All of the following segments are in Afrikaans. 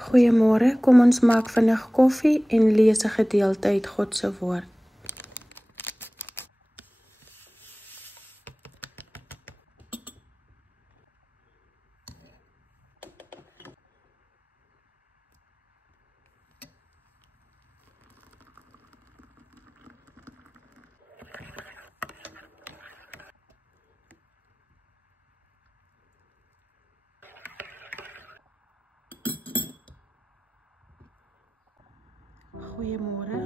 Goeiemôre, kom ons maak vinnig koffie en lees 'n gedeelte uit God se woord. Goeiemôre.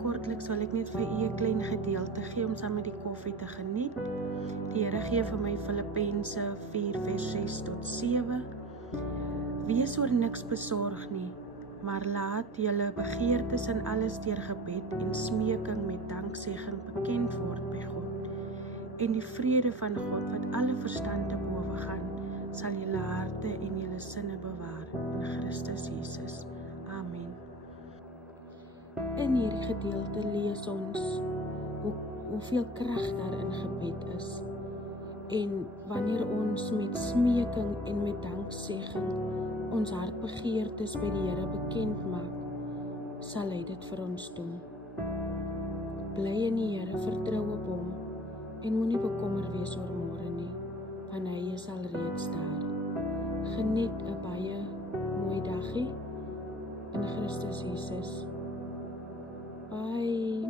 Kortliks wil ek net vir u 'n klein gedeelte gee om saam met die koffie te geniet. Die Here gee vir my Filippense 4 vers 6 tot 7. Wees oor niks besorg nie, maar laat julle begeertes in alles deur gebed en smeking met danksegging bekend word by God. En die vrede van God wat alle verstand te bowe gaan, sal julle harte en julle sinne bewaar in Christus Jesus. Amen. In hierdie gedeelte lees ons hoeveel krag daar in gebed is. En wanneer ons met smeking en met danksegging ons hartbegeertes by die Here bekend maak, sal hy dit vir ons doen. Bly in die Here, vertrou op hom en moenie bekommer wees oor môre nie, want hy is al reeds daar. Geniet 'n baie mooi dagie in Christus Jesus. Bye.